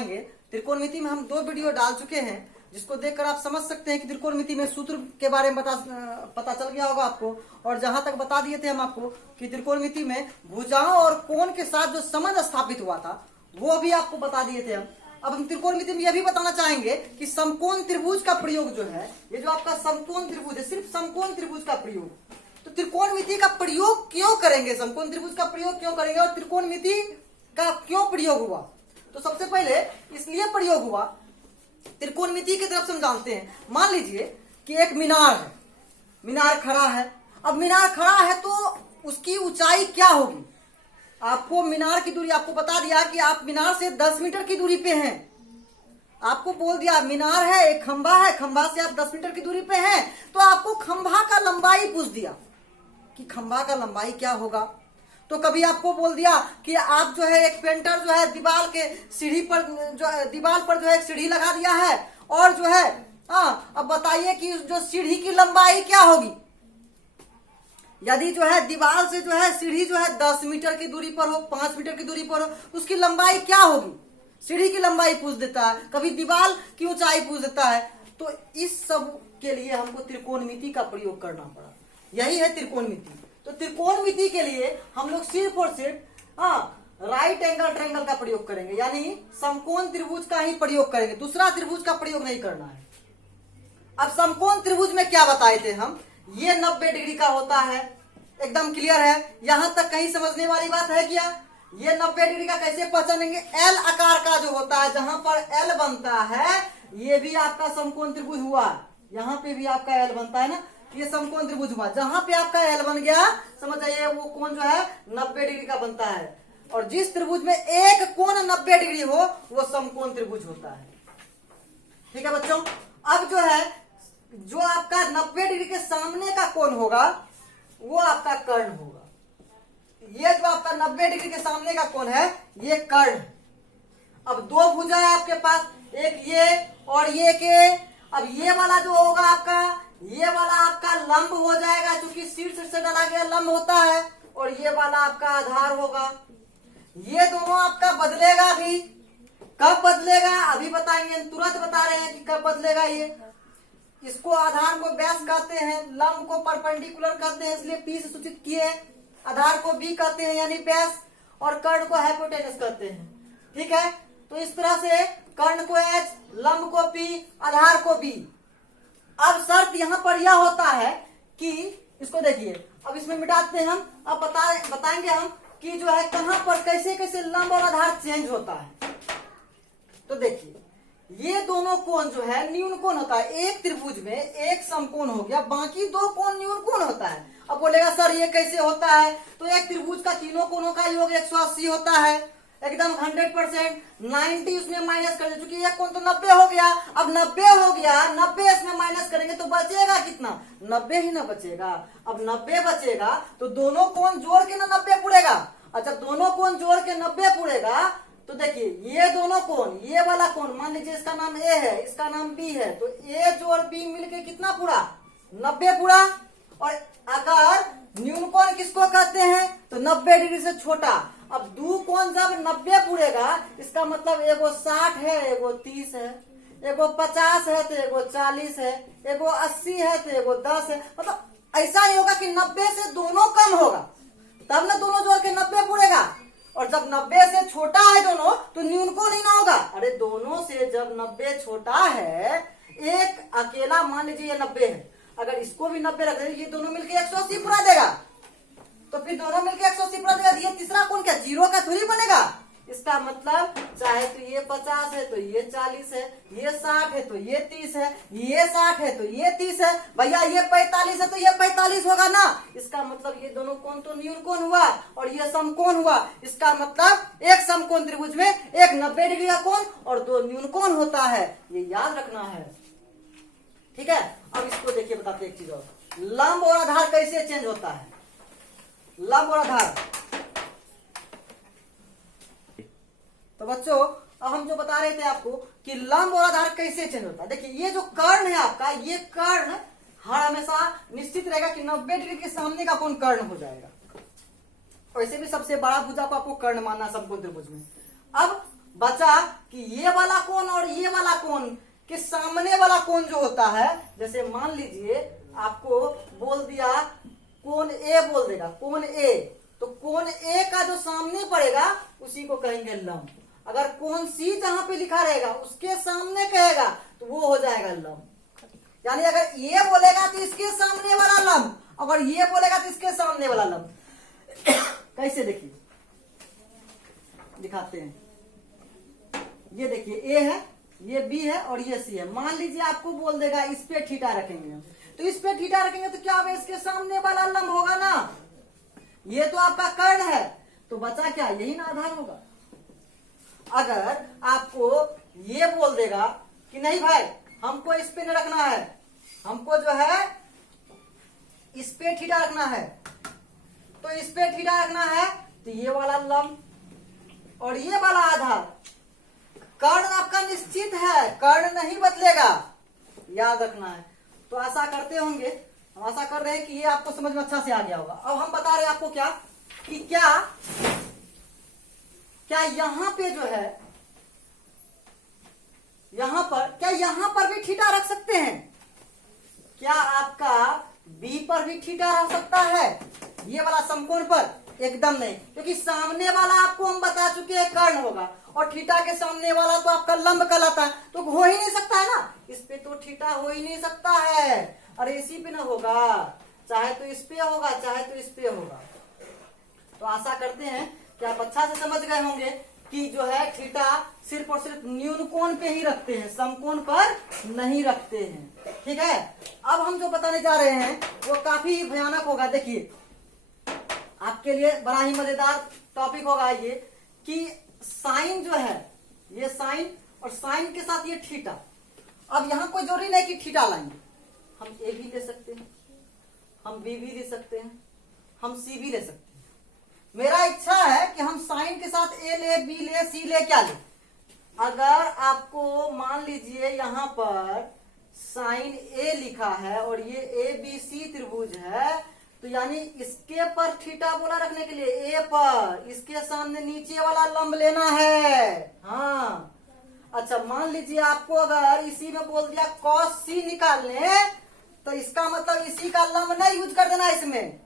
बताएंगे। त्रिकोणमिति में हम 2 वीडियो डाल चुके हैं, जिसको देखकर आप समझ सकते हैं कि त्रिकोणमिति में सूत्र के बारे में पता चल गया होगा आपको। और जहां तक बता दिए थे हम आपको कि त्रिकोणमिति में भुजाओं और कोण के साथ जो संबंध स्थापित हुआ था वो भी आपको बता दिए थे हम। अब हम त्रिकोणमिति में यह भी बताना चाहेंगे कि समकोण त्रिभुज का प्रयोग जो है, ये जो आपका समकोण त्रिभुज है, सिर्फ समकोण त्रिभुज का प्रयोग, तो त्रिकोणमिति का प्रयोग क्यों करेंगे, समकोण त्रिभुज का प्रयोग क्यों करेंगे और त्रिकोणमिति का क्यों प्रयोग हुआ। तो सबसे पहले इसलिए प्रयोग हुआ, त्रिकोणमिति की तरफ से हम जानते हैं। मान लीजिए कि एक मीनार है, मीनार खड़ा है। अब मीनार खड़ा है तो उसकी ऊंचाई क्या होगी, आपको मीनार की दूरी आपको बता दिया कि आप मीनार से 10 मीटर की दूरी पे हैं। आपको बोल दिया मीनार है, एक खंभा है, खंभा से आप 10 मीटर की दूरी पे हैं, तो आपको खंभा का लंबाई पूछ दिया कि खंभा का लंबाई क्या होगा। तो कभी आपको बोल दिया कि आप जो है एक पेंटर जो है दीवार के सीढ़ी पर दीवार पर जो है एक सीढ़ी लगा दिया है और जो है अब बताइए कि जो सीढ़ी की लंबाई क्या होगी। यदि जो है दीवार से जो है सीढ़ी जो है 10 मीटर की दूरी पर हो, 5 मीटर की दूरी पर हो, उसकी लंबाई क्या होगी, सीढ़ी की लंबाई पूछ देता है, कभी दीवार की ऊंचाई पूछ देता है। तो इस सब के लिए हमको त्रिकोणमिति का प्रयोग करना पड़ा, यही है त्रिकोणमिति। तो त्रिकोणमिति के लिए हम लोग सिर्फ और सिर्फ राइट एंगल ट्रायंगल का प्रयोग करेंगे, यानी समकोण त्रिभुज का ही प्रयोग करेंगे, दूसरा त्रिभुज का प्रयोग नहीं करना है। अब समकोण त्रिभुज में क्या बताए थे हम, ये 90 डिग्री का होता है, एकदम क्लियर है, यहां तक कहीं समझने वाली बात है क्या। ये 90 डिग्री का कैसे पहचानेंगे, एल आकार का जो होता है, जहां पर एल बनता है, ये भी आपका समकोण त्रिभुज हुआ। यहाँ पे भी आपका एल बनता है ना, ये समकोण त्रिभुज हुआ। जहां पे आपका एल बन गया, समझ जाइए वो कोण जो है 90 डिग्री का बनता है। और जिस त्रिभुज में एक कोण 90 डिग्री हो वो समकोण त्रिभुज होता है। ठीक है बच्चों। अब जो है जो आपका 90 डिग्री के सामने का कोण होगा वो आपका कर्ण होगा। ये जो आपका 90 डिग्री के सामने का कोण है ये कर्ण। अब 2 भुजा है आपके पास, एक ये और ये के। अब ये वाला जो होगा आपका, ये वाला आपका लंब हो जाएगा, क्योंकि शीर्ष से डाला गया लंब होता है, और ये वाला आपका आधार होगा। ये दोनों आपका बदलेगा भी, कब बदलेगा अभी बताएंगे, तुरंत बता रहे हैं कि कब बदलेगा। ये इसको आधार को व्यास कहते हैं, लंब को परपेंडिकुलर कहते हैं, इसलिए पी से सूचित किए। आधार को बी कहते हैं यानी व्यास, और कर्ण को हाइपोटेनस कहते हैं। ठीक है, तो इस तरह से कर्ण को एच, लंब को पी, आधार को बी। अब शर्त यहाँ पर यह होता है कि इसको देखिए, अब इसमें मिटाते हैं हम। अब बताएंगे हम कि जो है कहां पर कैसे कैसे लंब और आधार चेंज होता है। तो देखिए ये दोनों कोण जो है न्यून कोण होता है। एक त्रिभुज में एक समकोण हो गया, बाकी 2 कोण न्यून कोण होता है। अब बोलेगा सर ये कैसे होता है, तो एक त्रिभुज का तीनों कोणों का योग 180 होता है, एकदम 100%। 90 उसमें माइनस कर दे, चूंकि एक कोण तो 90 हो गया। अब 90 हो गया, 90 इसमें माइनस करेंगे तो बचेगा कितना, 90 ही ना बचेगा। अब 90 बचेगा तो दोनों कोण जोड़ के ना 90 पूरेगा। अच्छा, दोनों कोण जोड़ के 90 पूरेगा तो देखिए ये दोनों कोण, ये वाला कोण मान लीजिए इसका नाम ए है, इसका नाम बी है, तो ए जोड़ बी मिलके कितना पूरा, 90 पूरा। और अगर न्यून कोण किसको कहते हैं, तो 90 डिग्री से छोटा। अब 2 कोण जब 90 पूरेगा, इसका मतलब एगो 60 है, एगो 30 है, एगो 50 है तो एगो 40 है, एगो 80 है तो एगो 10 है। मतलब ऐसा नहीं होगा कि 90 से दोनों कम होगा, तब ना दोनों जोड़ के 90 पूरेगा। और जब 90 से छोटा है दोनों तो न्यून कोण ही ना होगा। अरे दोनों से जब 90 छोटा है, एक अकेला मान लीजिए ये 90 है, अगर इसको भी 90 रख देंगे, ये दोनों मिलकर 180 पूरा देगा। तो फिर दोनों मिलकर 180 पूरा देगा, ये तीसरा कोण क्या 0 का थोड़ी बनेगा। इसका मतलब चाहे तो ये 50 है तो ये 40 है, ये 60 है तो ये 30 है, ये 60 है तो ये 30 है, भैया ये 45 है तो ये 45 होगा ना। इसका मतलब ये दोनों कोण तो न्यून कोण हुआ और ये समकोण हुआ। इसका मतलब एक समकोण त्रिभुज में एक 90 डिग्री का कोण और 2 न्यून कोण होता है, ये याद रखना है। ठीक है, अब इसको देखिए बताते एक चीज और, लंब और आधार कैसे चेंज होता है। लंब और आधार, तो बच्चों अब हम जो बता रहे थे आपको कि लंब और आधार कैसे चेंज होता है। देखिए ये जो कर्ण है आपका, ये कर्ण हर हमेशा निश्चित रहेगा कि 90 डिग्री के सामने का कोण कर्ण हो जाएगा। वैसे भी सबसे बड़ा भुजा को आपको कर्ण मानना समकोण त्रिभुज में। अब बचा कि ये वाला कोण और ये वाला कोण के सामने वाला कोण जो होता है, जैसे मान लीजिए आपको बोल दिया कोण ए, बोल देगा कोण ए, तो कोण ए का जो सामने पड़ेगा उसी को कहेंगे लंब। अगर कोण सी जहां पे लिखा रहेगा उसके सामने कहेगा तो वो हो जाएगा लंब। यानी अगर ये बोलेगा तो इसके सामने वाला लंब, अगर ये बोलेगा तो इसके सामने वाला लंब। कैसे देखिए, दिखाते हैं। ये देखिए ए है, ये बी है और ये सी है। मान लीजिए आपको बोल देगा इस पे थीटा रखेंगे, तो इस पे थीटा रखेंगे तो क्या होगा, इसके सामने वाला लंब होगा ना। ये तो आपका कर्ण है, तो बचा क्या, यही ना आधार होगा। अगर आपको ये बोल देगा कि नहीं भाई हमको इस पे नहीं रखना है, हमको जो है इस पे थीटा रखना है, तो इस पे थीटा रखना है, तो ये वाला लंब और ये वाला आधार। कर्ण आपका निश्चित है, कर्ण नहीं बदलेगा, याद रखना है। तो आशा करते होंगे, हम आशा कर रहे हैं कि ये आपको समझ में अच्छा से आ गया होगा। अब हम बता रहे हैं आपको क्या कि क्या यहां पे जो है, यहां पर भी थीटा रख सकते हैं? क्या आपका बी पर भी थीटा रख सकता है, ये वाला समकोण पर? एकदम नहीं, क्योंकि सामने वाला आपको हम बता चुके हैं कर्ण होगा और थीटा के सामने वाला तो आपका लंब कहलाता है, तो हो ही नहीं सकता है ना। इस पे तो थीटा हो ही नहीं सकता है, अरे इसी पे ना होगा, चाहे तो इस पे होगा चाहे तो इस पे होगा। तो आशा करते हैं कि आप अच्छा से समझ गए होंगे कि जो है थीटा सिर्फ और सिर्फ न्यून कोण पे ही रखते हैं, समकोण पर नहीं रखते हैं। ठीक है, अब हम जो बताने जा रहे हैं वो काफी भयानक होगा। देखिए आपके लिए बड़ा ही मजेदार टॉपिक होगा ये कि साइन जो है, ये साइन और साइन के साथ ये थीटा। अब यहां कोई जरूरी नहीं कि थीटा लाएंगे, हम ए भी ले सकते हैं, हम बी भी ले सकते हैं, हम सी भी ले सकते हैं। मेरा इच्छा है कि हम साइन के साथ ए ले, बी ले, सी ले, क्या ले। अगर आपको मान लीजिए यहां पर साइन ए लिखा है और ये ए बी सी त्रिभुज है, तो यानी इसके पर थीटा बोला रखने के लिए ए पर, इसके सामने नीचे वाला लंब लेना है। हाँ अच्छा, मान लीजिए आपको अगर इसी में बोल दिया cos सी निकालने, तो इसका मतलब इसी का लंब नहीं यूज कर देना, इसमें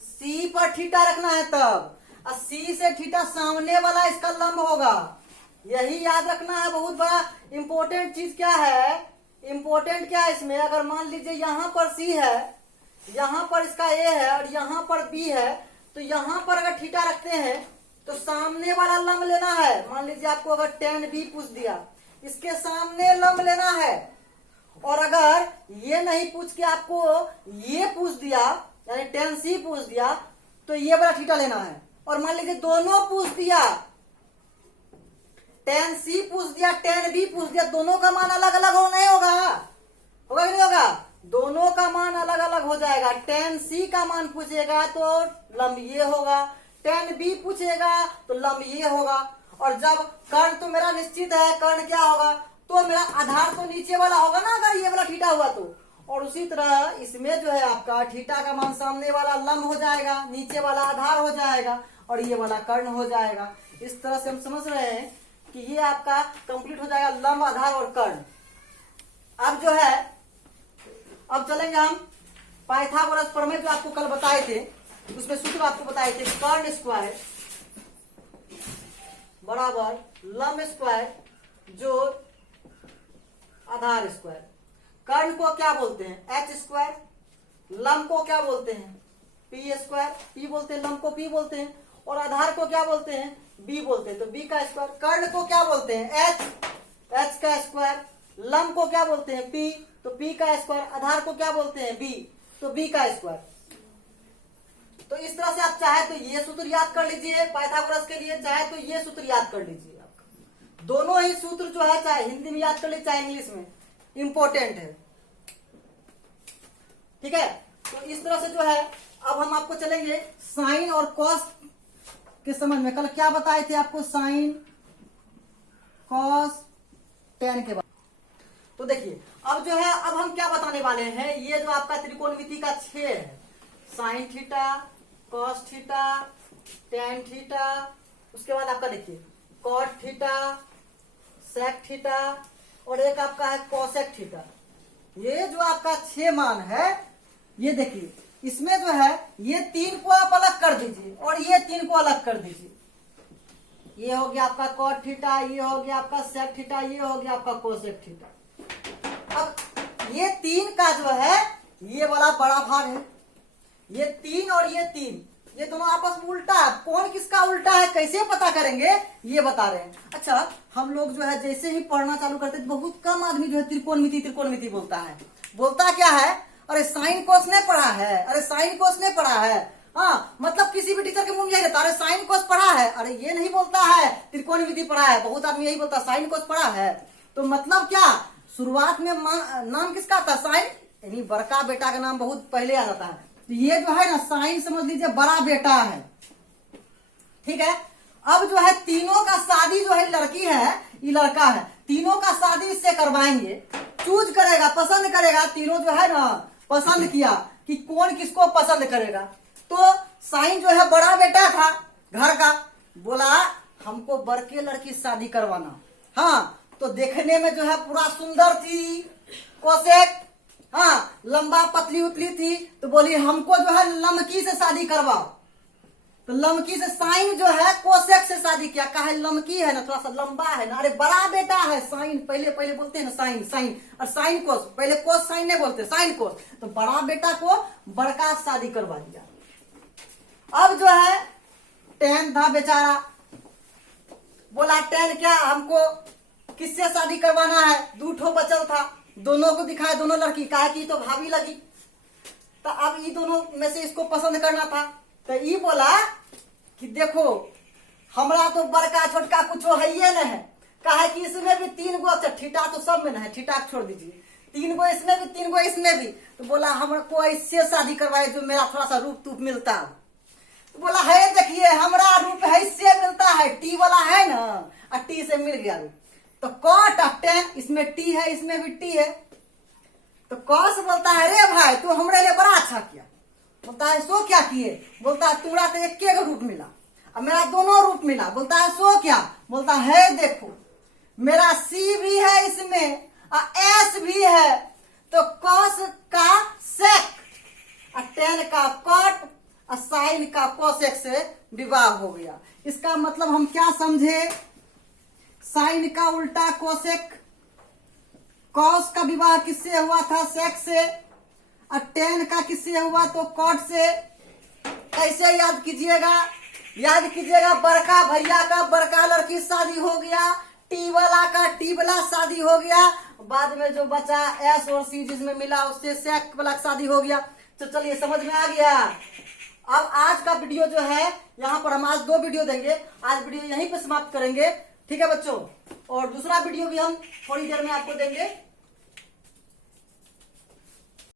सी पर थीटा रखना है तब, और सी से थीटा सामने वाला इसका लंब होगा। यही याद रखना है, बहुत बड़ा इंपॉर्टेंट चीज क्या है, इंपॉर्टेंट क्या है इसमें। अगर मान लीजिए यहां पर सी है, यहां पर इसका ए है और यहां पर बी है, तो यहां पर अगर थीटा रखते हैं तो सामने वाला लंब लेना है। मान लीजिए आपको अगर tan बी पूछ दिया, इसके सामने लंब लेना है। और अगर ये नहीं पूछ के आपको ये पूछ दिया, यानी tan सी पूछ दिया, तो ये वाला थीटा लेना है। और मान लीजिए दोनों पूछ दिया, tan सी पूछ दिया, tan बी पूछ दिया, दोनों का मान अलग अलग हो नहीं होगा, होगा कि नहीं होगा? दोनों का मान अलग अलग हो जाएगा। tan सी का मान पूछेगा तो लंब ये होगा, tan बी पूछेगा तो लंब ये होगा। और जब कर्ण तो मेरा निश्चित है, कर्ण क्या होगा, तो मेरा आधार तो नीचे वाला होगा ना, अगर ये वाला थीटा हुआ तो। और उसी तरह इसमें जो है आपका थीटा का मान सामने वाला लंब हो जाएगा, नीचे वाला आधार हो जाएगा और ये वाला कर्ण हो जाएगा। इस तरह से हम समझ रहे हैं कि ये आपका कंप्लीट हो जाएगा, लंब, आधार और कर्ण। अब जो है, अब चलेंगे हम पाइथागोरस प्रमेय जो आपको कल बताए थे, उसमें सूत्र आपको बताए थे, कर्ण स्क्वायर बराबर लंब स्क्वायर जो आधार स्क्वायर। कर्ण को क्या बोलते हैं, एच स्क्वायर। लंब को क्या बोलते हैं, पी स्क्वायर, पी बोलते हैं, लंब को पी बोलते हैं। और आधार को क्या बोलते हैं, बी बोलते हैं, तो बी का स्क्वायर। कर्ण को क्या बोलते हैं, एच, एच का स्क्वायर। लंब को क्या बोलते हैं, पी, तो पी का स्क्वायर। आधार को क्या बोलते हैं, बी, तो बी का स्क्वायर। तो इस तरह से आप चाहे तो ये सूत्र याद कर लीजिए पाइथागोरस के लिए, चाहे तो ये सूत्र याद कर लीजिए। आप दोनों ही सूत्र जो है, चाहे हिंदी में याद कर लीजिए चाहे इंग्लिश में, इंपॉर्टेंट है। ठीक है, तो इस तरह से जो है अब हम आपको चलेंगे साइन और कॉस के समझ में। कल क्या बताए थे आपको, साइन, कॉस, टेन के बाद। तो देखिए अब जो है, अब हम क्या बताने वाले हैं, ये जो आपका त्रिकोणमिति का 6 है, sine theta, cos theta, tan theta, उसके बाद आपका देखिए कॉट थीटा, सेक थीटा और एक आपका है कोसेक थीटा। ये जो आपका 6 मान है, ये देखिए इसमें जो है ये 3 को आप अलग कर दीजिए और ये 3 को अलग कर दीजिए। ये हो गया आपका कॉट थीटा, ये हो गया आपका सेक थीटा, ये हो गया आपका कोसेक थीटा। अब ये 3 का जो है ये वाला बड़ा भाग है, ये 3 और ये 3 ये दोनों आपस में उल्टा है। कौन किसका उल्टा है कैसे पता करेंगे ये बता रहे हैं। अच्छा, हम लोग जो है जैसे ही पढ़ना चालू करते हैं बहुत कम आदमी जो है त्रिकोणमिति बोलता है। बोलता क्या है, अरे साइन कोस ने पढ़ा है, अरे साइन कोस ने पढ़ा है। हाँ, मतलब किसी भी टीचर के मुंह में यही रहता है, अरे साइन कोस पढ़ा है। अरे ये नहीं बोलता है त्रिकोणमिति पढ़ा है, बहुत आदमी यही बोलता है साइन कोस पढ़ा है। तो मतलब क्या, शुरुआत में नाम किसका था, साइन, यानी बड़का बेटा का नाम बहुत पहले आ जाता है। तो ये जो है ना साइन समझ लीजिए बड़ा बेटा है, ठीक है। अब जो है तीनों का शादी जो है लड़की है ये लड़का है, तीनों का शादी इससे करवाएंगे। चूज करेगा, पसंद करेगा, तीनों जो है ना पसंद किया कि कौन किसको पसंद करेगा। तो साइन जो है बड़ा बेटा था घर का, बोला हमको बड़के लड़की शादी करवाना। हाँ, तो देखने में जो है पूरा सुंदर थी कोसेक, हाँ लंबा पतली उतली थी, तो बोली हमको जो है लमकी से शादी करवाओ। तो लमकी से साइन जो है कोसेक से शादी किया। कहा लमकी है ना, थोड़ा सा लंबा है ना, अरे बड़ा बेटा है साइन, पहले बोलते हैं ना साइन साइन, और साइन कोस, पहले कोस साइन नहीं बोलते, साइन कोस। तो बड़ा बेटा को बड़का शादी करवा दिया। अब जो है टेन था बेचारा, बोला टेन क्या हमको किससे शादी करवाना है। 2 ठो बचल था, दोनों को दिखाया, दोनों लड़की, कहा कि तो भाभी लगी। तो अब ये दोनों में से इसको पसंद करना था। तो ये बोला कि देखो हमरा तो बड़का छोटका कुछ है ये नहीं है, कहा कि इसमें भी 3 गो, अच्छा ठीटा तो सब में नहीं है, ठीटा छोड़ दीजिए, 3 गो इसमें भी 3 गो इसमें भी। तो बोला हमको इससे शादी करवाए जो मेरा थोड़ा सा रूप टूप मिलता। तो बोला है देखिए हमरा रूप है इससे मिलता है, टी वाला है ना, और टी से मिल गया रूप। तो कॉट और टेन, इसमें टी है इसमें भी टी है। तो कॉस बोलता है रे भाई तू हमरे लिए बड़ा अच्छा किया। बोलता है सो क्या किए, बोलता है तुम्हारा तो एक के रूप मिला और मेरा दोनों रूप मिला। बोलता है सो क्या, बोलता है देखो मेरा सी भी है इसमें और एस भी है, तो कॉस का सेक और टेन का कॉट और साइन का कोसेक से विवाह हो गया। इसका मतलब हम क्या समझे, साइन का उल्टा कोसेक, कॉस का विवाह किससे हुआ था, सेक से, और टेन का किससे हुआ तो कॉट से। कैसे याद कीजिएगा, याद कीजिएगा बड़का भैया का बड़का लड़की शादी हो गया, टी वाला का टी वाला शादी हो गया, बाद में जो बचा एस और सी जिसमें मिला उससे सेक वाला शादी हो गया। तो चलिए समझ में आ गया। अब आज का वीडियो जो है यहाँ पर हम आज 2 वीडियो देंगे, आज वीडियो यहीं पे समाप्त करेंगे, ठीक है बच्चों। और दूसरा वीडियो भी हम थोड़ी देर में आपको देंगे।